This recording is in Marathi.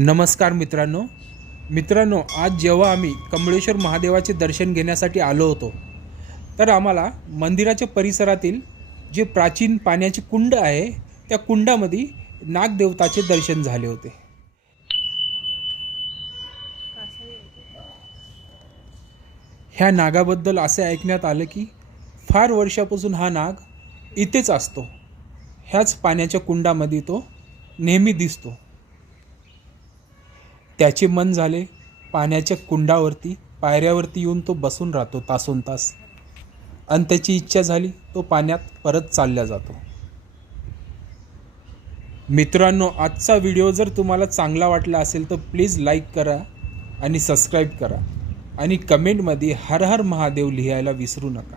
नमस्कार मित्रांनो. मित्रांनो आज जेव्हा आम्ही कमळेश्वर महादेवाचे दर्शन घेण्यासाठी आलो होतो तर आम्हाला मंदिराच्या परिसरातील जे प्राचीन पाण्याची कुंड आहे त्या कुंडामध्ये नागदेवताचे दर्शन झाले होते. ह्या नागाबद्दल असे ऐकण्यात आलं की फार वर्षापासून हा नाग इथेच असतो. ह्याच पाण्याच्या कुंडामध्ये तो नेहमी दिसतो. त्याचे मन झाले पाण्याच्या कुंडावरती पायऱ्यावरती येऊन तो बसून राहतो तासोन तास. आणि त्याची इच्छा झाली तो पाण्यात परत चालला जातो. मित्रांनो आजचा व्हिडिओ जर तुम्हाला चांगला वाटला असेल तर प्लीज लाईक करा आणि सबस्क्राईब करा. आणि कमेंटमध्ये हर हर महादेव लिहायला विसरू नका.